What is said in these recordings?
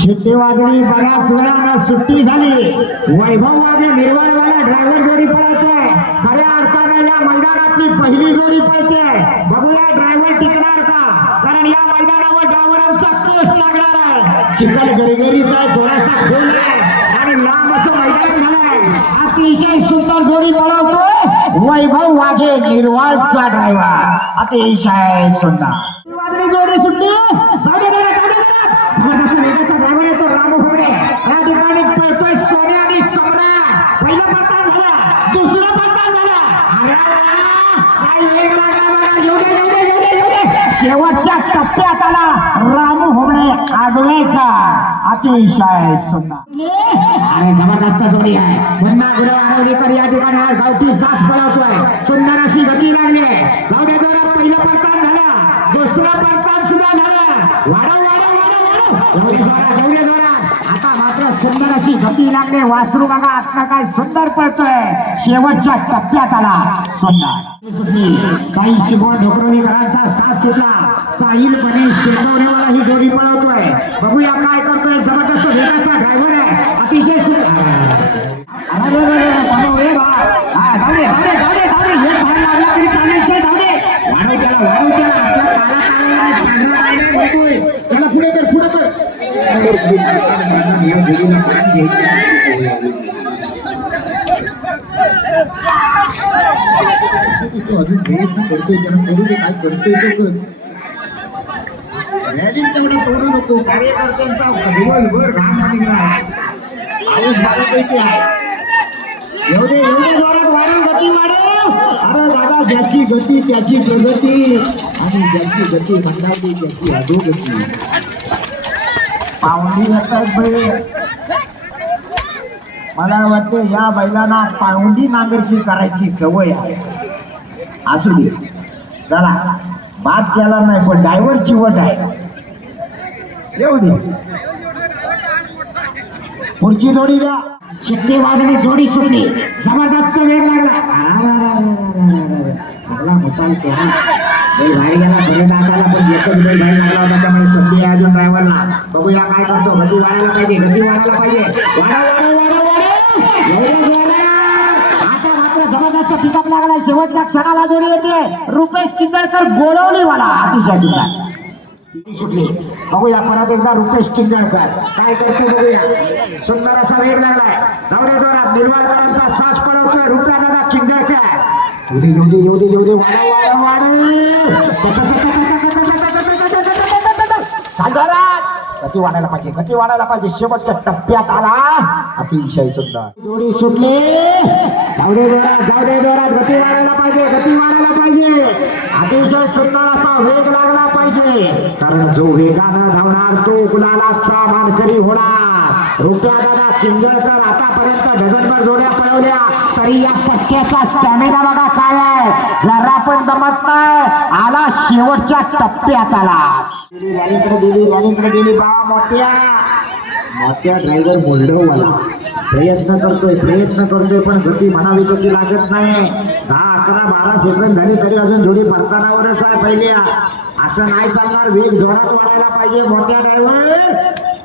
शिट्टी वाजली बऱ्याच वेळा सुट्टी झाली. वैभव वागे निर्वाळवाला ड्रायव्हर जोडी पळते. खऱ्या अर्थानं या मैदानातली पहिली जोडी पळते. बघूया ड्रायव्हर टिकणार का? कारण या मैदानावर ड्रायव्हरांचा केस लागणार आहे? चिकन गरीगरीत आहे थोडासा खोल आहे. आणि लांब असं मैदान झालंय. अतिशय सुंदर जोडी पळवतो वैभव वाघे निर्वाळचा ड्रायव्हर अतिशय सुंदर. वाजली जोडी सुट्टी. जाऊ जाऊ दे. जबरदस्त वेगाचा ड्रायव्हर आहे तो रामू होबडे या ठिकाणी पळतोय सोने आणि सम्राट पहिला पत्ता झाला दुसरा पत्ता झाला अरे वा! काय वेग लागला बघा. येऊ दे, येऊ दे, येऊ दे, येऊ दे. शेवटच्या टप्प्यात आला रामू होबडे आगवेकर अतिशय सुंदर. अरे जबरदस्त जोडी आहे. पुन्हा गुरु आरवलीकर या ठिकाणी आज गावठी साच पळवतोय. सुंदर अशी गती लागली. जाऊ दे जोरात पहिला परतान झाला. दुसरा परतान सुद्धा झाला. वाढव वाढव वाढव आता मात्र सुंदर अशी गती लागली. वासरू बघा आता काय सुंदर पळतोय. शेवटच्या टप्प्यात आला सुंदर. सुटली साई शिकवण ढोकरवलीकरांचा साथ सुटला. साहिल पणे शेकवण्यावाला ही जोडी पळवतोय. बघूया काय करतोय. जबरदस्त वेगाचा ड्रायव्हर आहे. अतिशय हो, बा. चालेल, काय त्याला पुढे कर, पुढे कर. रॅली सोडू नको कार्यकर्त्यांचा दिवसभर घाम पाऊस बऱ्यापैकी आहे एवढे एवढे जोरात गती वाढव अरे दादा ज्याची गती त्याची प्रगती आणि ज्याची गती मंदावली त्याची अधोगती पाहुणी असतात मला वाटते या बैलांना पाहुंडी नांगरकी करायची सवय आहे. असू दे. चला बात केला नाही पण डायव्हरची वट आहे. येऊ दे. पुढची जोडी द्या. शिट्टी वाजली जोडी सुटली जबरदस्त वेग लागला. अरे, सगळा मसाल केला. बैल बाहेर गेला बरे दाताला पण एकच बैल बाहेर लागला होता त्यामुळे संधी आहे अजून ड्रायव्हरला बघूया काय करतो. गती वाढायला पाहिजे गती वाढायला पाहिजे. वाढा वाढा वाढा वाढव. एवढे जोरात. आता मात्र जबरदस्त पिकअप लागला शेवटच्या क्षणाला जोडी येते रुपेश किंजळकर मला अतिशय सुंदर सुटली बघूया परत एकदा रुपेश किंजळकर काय करतो बघूया सुंदर असा वेग लागलाय जाऊ दे जोरात निर्वाळकरांचा सास पडवतोय रुपया दादा किंजळकर येऊ दे येऊ दे येऊ दे येऊ दे वाढव वाढव गती वाढायला पाहिजे गती वाढायला पाहिजे शेवटच्या टप्प्यात आला अतिशय सुंदर जोडी सुटली जाऊ दे जोरात जाऊ दे जोरात. गती वाढायला पाहिजे गती वाढायला पाहिजे. अतिशय सुंदर असा वेग लागला पाहिजे. कारण जो वेगानं धावणार तो गुलालाचा मानकरी होणार. रुपया दादा किंजळकर आतापर्यंत डझनभर जोड्या पळवल्या. तरी या पट्ट्याचा स्टॅमिना बघा काय आहे. जरा पण जमत नाही. आला शेवटच्या टप्प्यात आला. गेली गाडीकडे गेली गाडीकडे गेली बा मोत्या. मोत्या ड्रायव्हर मोल्डोवाला प्रयत्न करतोय प्रयत्न करतोय पण गती म्हणावी तशी लागत नाही. दहा अकरा बारा सेकंद झाली तरी अजून जोडी परतानावरच आहे पहिल्या. असं नाही चालणार वेग जोरात वाढायला पाहिजे मोठ्या ड्रायव्हर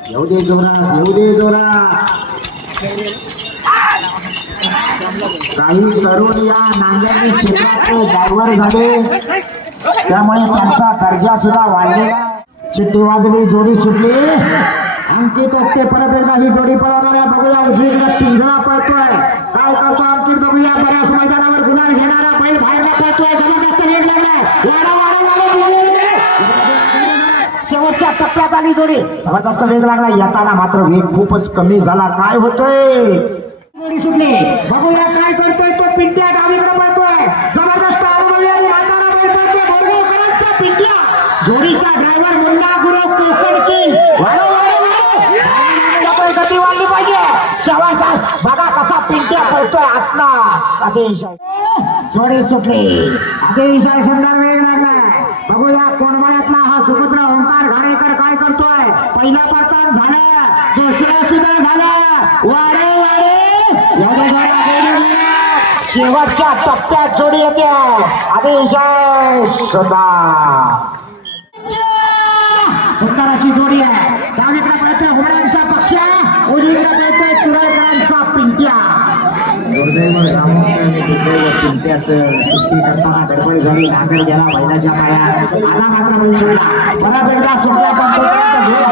येऊ दे जोरात येऊ दे जोरात. काही तरुण या नांद्यांनी क्षेत्रातले ड्रायव्हर झाले. त्यामुळे त्यांचा दर्जा सुद्धा वाढलेला चिट्टी वाजली जोडी सुटली. अंकित ओके परत एकदा ही जोडी पळवणार आहे बघूया. उजवीकडे पिंजरा पळतोय. काय करतो अंकित? बघूया बऱ्याच मैदानावर गुन्हा घेणारा बैल बाहेरला पळतोय. जबरदस्त वेग लागलाय. शेवटच्या टप्प्यात आली जोडी. जबरदस्त वेग लागला येताना मात्र वेग खूपच कमी झाला. काय होतोय? जोडी सुटली. बघूया काय करतोय तो पिंट्या. डावीकडे पळतोय. जबरदस्त अनुभवी आणि म्हातारा बैल पळतोय. बोरगावकरांचा पिंट्या. जोडीचा ड्रायव्हर मुन्ना गुरव कोकणकी वाढव, गती वाढली पाहिजे. शेवटचा बघा कसा पिंट्या पळतोय आत्ता अतिशय. जोडी सुटली. अतिशय सुंदर वेग लागलाय. बघूया कोणमळ्यातला हा सुपुत्र ओंकार घाणेकर काय करतोय. पहिलं परतान झालं दुसरं सुद्धा झालं वारे वारे शेवटच्या टप्प्यात जोडी येते. अतिशय सुंदर सुंदर अशी जोडी आहे डावीकडे पळतोय घोड्यांचा सुट्ट्याचं सुट्टी करताना गडबड झाली. नांगर गेला पाया आला मात्र बैल सोडला परत एकदा सुट्ट्या संपेपर्यंत झोल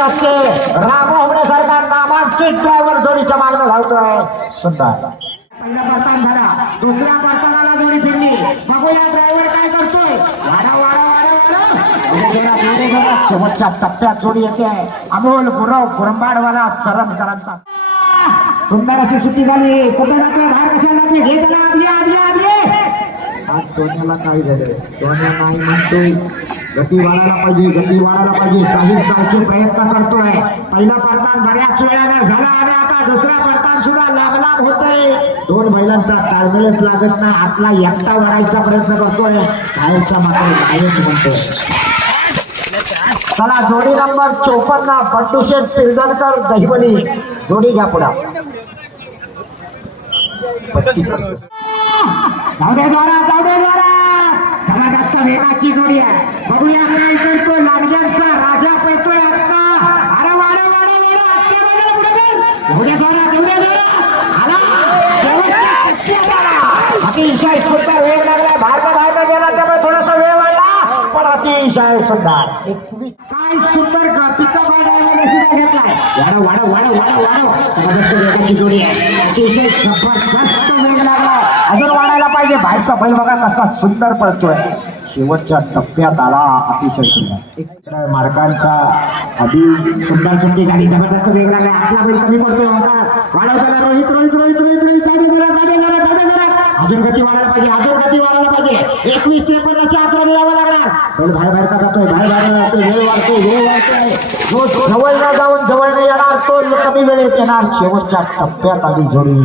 असते. राम होण्यासारखा नामांकित ड्रायव्हर जोडीच्या मागणं धावतोय. सुंदर. पहिला परतान झाला. दुसऱ्या परतानाला जोडी फिरली. बघूया ड्रायव्हर काय करतोय. वाडा वाडा शेवटच्या टप्प्यात जोडी येते. अमोल गुरव कुरंबाडवाला सरमकरांचा सुंदर अशी सुट्टी झाली. कुठे जातोय? बाहेर कशाला जातोय? त्याला आधी आधी आधी आज सोन्याला काय झालं सोन्या नाही म्हणतोय. गती वाढायला पाहिजे गती वाढायला पाहिजे. साहिब सारखे प्रयत्न करतोय. पहिला परतान बऱ्याच वेळाने झाला आणि आता दुसरा परतान सुद्धा लाभ होतोय. दोन महिलांचा ताळमेळच लागत नाही. आपला एकटा वाढायचा प्रयत्न करतोय. बाहेरचा मात्र नाहीच म्हणतोय. चला जोडी नंबर चौपन्न बंडूशेठ पिलदरकर दहिवली. जोडी घ्या पुढा. पस्तीस वर्ष. जाऊ दे जोरा जाऊ दे जोरा सगळ्यात जास्त वेगाची जोडी आहे. बघूया काय करतो लांडग्यांचा राजा पळतोय अरे पुढे कर. जोरा जोरा आला. अतिशय वेग लागला बाहेर गेला त्यामुळे थोडासा वेळ वाढला. पण अतिशय सुंदर. एकवीस. काय सुंदर पिकअप ड्रायव्हर सुद्धा घेतलाय वाडा वाडा वाडा जबरदस्त वेगाची जोडी आहे. अतिशय जबरदस्त वेग लागला. अजून वाढायला पाहिजे. बाहेरचा बैल बघा कसा सुंदर पळतोय. शेवटच्या टप्प्यात आला अतिशय सुंदर. एक मार्कांचा आधी सुंदर सुट्टी झाली. जबरदस्त वेग लागला. आपला बैल कमी पडतोय वाढवताना रोहित रोहित रोहित रोहित रोहित. चालू जरा चालू जरा अजून गती वाढायला पाहिजे अजून गती वाढायला पाहिजे. एकवीस त्रेपन्नच्या आतमध्ये यावं लागणार. बैल बाहेर बाहेर का जातोय? बाहेर बाहेर जातोय? वेळ वाढतोय वेळ वाढतोय. जवळ न जाऊन जवळ न येणार तो कमी वेळेत येणार. शेवटच्या टप्प्यात आली जोडी.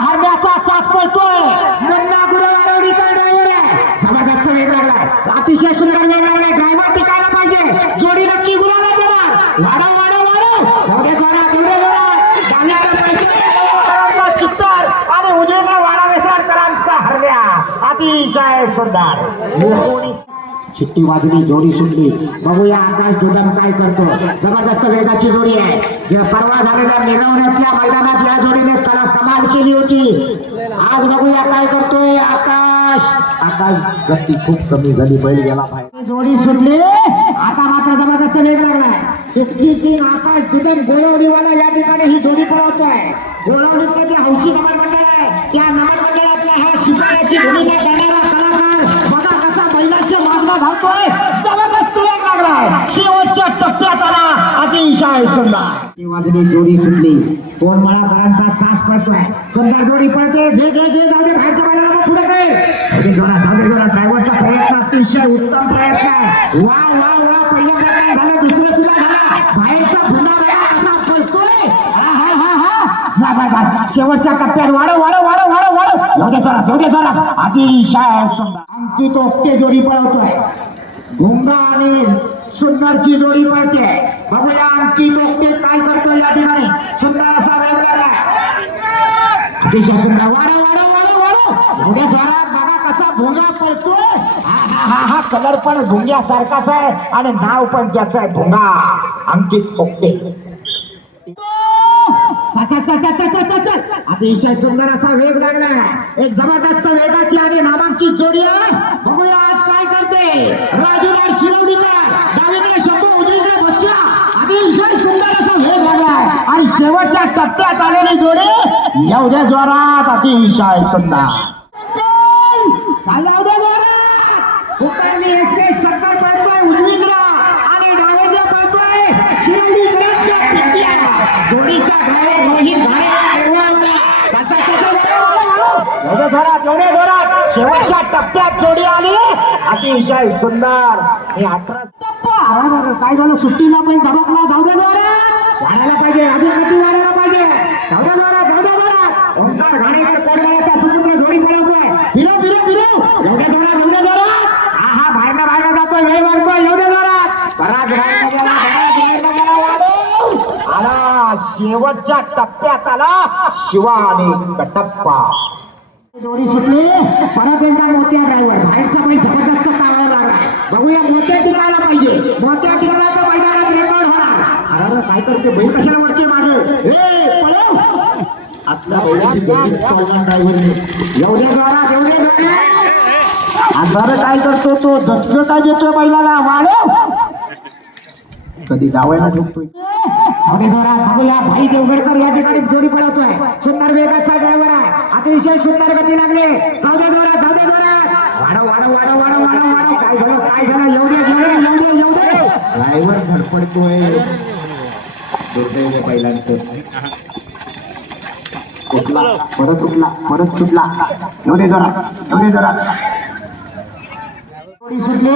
हरण्याचा साथ पळतोय मुन्ना गुरु वारवडीचा ड्रायव्हर आहे. जबरदस्त वेग लागलाय. अतिशय सुंदर वेग लागलाय. ड्रायव्हर टिकायला पाहिजे जोडी नक्की गुलाला देणार वाढव वाढव वाढव एवढे जोरा एवढे जोरा डाव्याला पाहिजे कराडचा चित्तर आणि उजवीकडे वाडा वेसराडकरांचा हरण्या अतिशय सुंदर चिट्टी वाजली जोडी सुटली. बघूया आकाश दुदम काय करतो. जबरदस्त वेगाची जोडी आहे. या परवा झालेल्या मिरवण्यातल्या मैदानात या जोडीने कला कमाल केली होती. आज बघूया काय करतोय आकाश. आकाश गती खूप कमी झाली. बैल गेला पाहिजे जोडी सुटली. आता मात्र जबरदस्त वेग लागलाय. इतकी की आकाश दुदम गोळवलीवाला या ठिकाणी ही जोडी पळवतोय. गोळवलीचं जे हौशी नगर मंडळ नगर मंडळातल्या हा कलाकार बघा कसा बैलाच्या मागणं धावतोय. जबरदस्त वेग लागलाय शेवटच्या टप्प्यात आला अतिशय सुंदर. ती वाजली जोडी सुटली. दोन मळाकरांचा सास पडतोय सुंदर जोडी पडते घे घे घे जाऊ दे बाहेरच्या बैलाला पुढे काय जाऊ दे जोरा जाऊ जोरा ड्रायव्हरचा प्रयत्न अतिशय उत्तम प्रयत्न आहे. वा वा वा पहिल्या प्रयत्न झाला दुसरं सुद्धा झाला. बाहेरचा भुंगा वेळा असा पडतोय हा हा हा हा. शेवटच्या टप्प्यात वाढव वाढव वाढव जाऊ दे जोरा जाऊ दे जोरा अतिशय सुंदर. अंकित ओपटे जोडी पळवतोय. भुंगा आणि सुंदरची जोडी पळते बघूया आमची ओपटे काय करतोय या ठिकाणी. सुंदर असा वेळ लागला अतिशय सुंदर. वाढव वाढव वाढव वाढव. एवढ्या जरा बघा कसा भुंगा पळतोय. हा हा हा हा. कलर पण भुंग्यासारखाच आहे. आणि नाव पण त्याचं आहे भुंगा अंकित तोपटे चल, चल, चल, चल, चल, चल, चल, चल. अतिशय सुंदर असा वेग लागला एक जबरदस्त वेगाची आणि नामांकित जोडी आहे. बघूया आज काय करते. राजूदार शिरोडीकर डावीकडे शब्द उजवीकडे बच्चा. अतिशय सुंदर असा वेग लागलाय. आणि शेवटच्या टप्प्यात आलेली जोडी एवढ्या जोरात अतिशय सुंदर. चालला उद्या जोरात. उतरली एक्सप्रेस शंकर पळतोय उजवीकडे आणि डावीकडे पळतोय शिरोडीकडे जोडीचा ड्रायव्हर रोहित घारेला एवढे जोरात एवढे जोरात शेवटच्या टप्प्यात जोडी आली. अतिशय सुंदर. हे अठरा टप्पा. अरे बरं, काय झालं? सुट्टीला पण धबकला जाऊ दे जोरात वाढायला पाहिजे. अजून किती वाढायला पाहिजे. जाऊ दे जोरात जाऊ दे जोरात ओंकार घाणेकर कोरमाळ्याचा सुपुत्र जोडी पळवतोय. फिरो फिरो फिरो. एवढे जोरात एवढे जोरात हा हा बाहेरनं बाहेरनं जातोय. वेळ वाढतोय. एवढे जोरात बराच बाहेरनं गेला बराच बाहेरनं गेला वाढव. आला. शेवटच्या टप्प्यात आला शिवा आणि कटप्पा. जोडी सुटली. परत एकदा मोत्या ड्रायव्हर बाहेरचा बैल जबरदस्त चालायला लागला. बघूया मोत्या टिकायला पाहिजे. मोत्या टिकला तर मैदानात रेकॉर्ड होणार. अरे काय करते बैल कशाला वरती मागे ए पळव. आतला बैलाची गतीच चालणार ड्रायव्हरने एवढे जोरात एवढे जोरात आजार काय करतो तो? दचक काय देतोय बैलाला? वाढव कधी गावायला ठोकतोय एवढे जोरात बघूया भाई देवगडकर या ठिकाणी जोडी पळवतोय सुंदर वेगाचा ड्रायव्हर आहे. अतिशय सुंदर गती लागली. चौदा जोरात चौदा जोरात. वाढव वाढव वाढव वाढव वाढव वाढव. काय झालं काय झालं? येऊ दे येऊ दे येऊ दे ड्रायव्हर धडपडतोय. दुर्दैव बैलांचं. परत उठला परत सुटला. एवढे जोरात एवढे जोरात. सुटली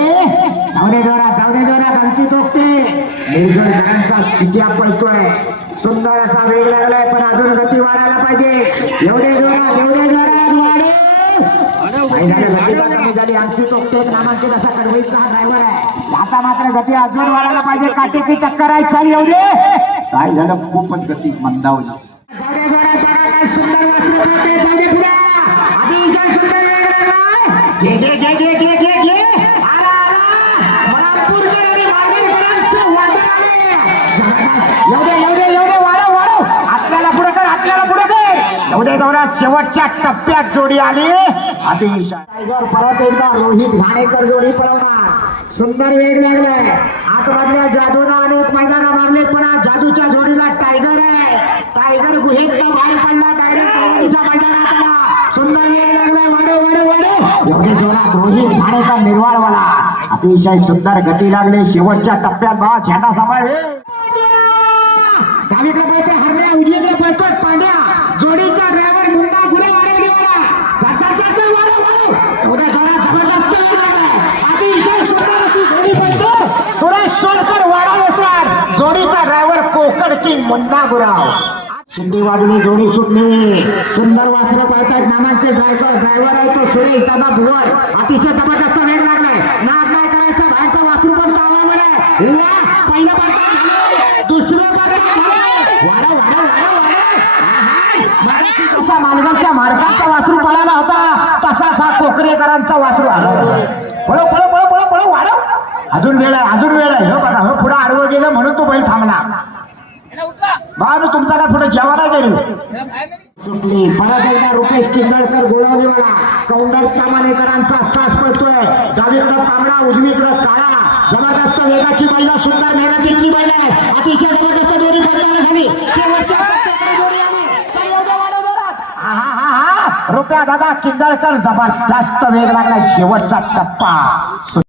जाऊदे जाऊदे चिकिया पळतोय. सुंदर असा वेग लागलाय पण अजून गती वाढायला पाहिजे. एवढे जोरात एवढे कमी झाली नामांकित असा कडवईचा हा ड्रायव्हर आहे. आता मात्र गती अजून वाढायला पाहिजे. काटेकी टक्कर आहे चाल एवढे काय झालं? खूपच गती मंदावली. जाऊदे काय सुंदर वासरू पळते जाऊदे पुढे. अतिशय सुंदर वेग लागलाय. घे घे घे घे घे घे घे. कर एवढे शेवटच्या टप्प्यात जोडी आली. अतिशय. टायगर परत एकदा रोहित घाणेकर जोडी पळवणार. सुंदर वेग लागलाय. आतमधल्या जादूनं अनेक मैदाना मारले पण जादूच्या जोडीला टायगर आहे. टायगर गुहेतनं बाहेर पडला डायरेक्ट आवडीच्या मैदानात आला सुंदर वेग लागलाय. वाढव वाढव वाढव. एवढे जोरात रोहित घाणेकर निर्वाळवाला अतिशय सुंदर गती लागली. शेवटच्या टप्प्यात बाबा झेंडा सांभाळ डावीकडे पळतोय हरण्या उजवीकडे पळतोय पांड्या जोडीचा ड्रायव्हर मुंडा गुरे जबरदस्त अतिशय सुंदर अशी जोडी पळतो. सुरेश सोलकर असणार जोडीचा ड्रायव्हर कोकण की मुंडा गुराव शिंदे वाजली जोडी सुटली. सुंदर वासर पळतायत. नामांकित ड्रायव्हर ड्रायव्हर आहे तो सुरेश दादा भुवर अतिशय जबरदस्त वेग लागलाय नाद नाही करायचं बाहेरचं वासरू पण तावावर आहे वा, पहिलं बटन झालं. दुसरं बटन झालं. वाढव, वाढव, वाढव, वाढव. आहा, मगाशी जसा मालगावच्या मार्गाचा वासरू पळाला होता तसाच हा कोकरेकरांचा वासरू आला पळो पळो पळो पळो पळो वाढव. अजून वेळ आहे अजून वेळ आहे. हो बघा हो पुढं आडवं गेलं म्हणून तो बैल थांबला बाबा तुमचा काय पुढे जेवायला गेली? सुटली. परत एकदा रुपेश किंजळकर गोळवलीवाला कौंडर कामानेकरांचा सास पडतोय डावीकडं तांबडा उजवीकडं काळा. जबरदस्त वेगाची बैल सुंदर मेहनतीतली बैल आहे अतिशय जबरदस्त दोन्ही बैलाला झाली शेवटच्या टप्प्याकडे जोडी आली. काय एवढं वाढव जोरात? आहा, हा, हा. रुपया दादा किंजळकर जबरदस्त वेग लागला शेवटचा टप्पा.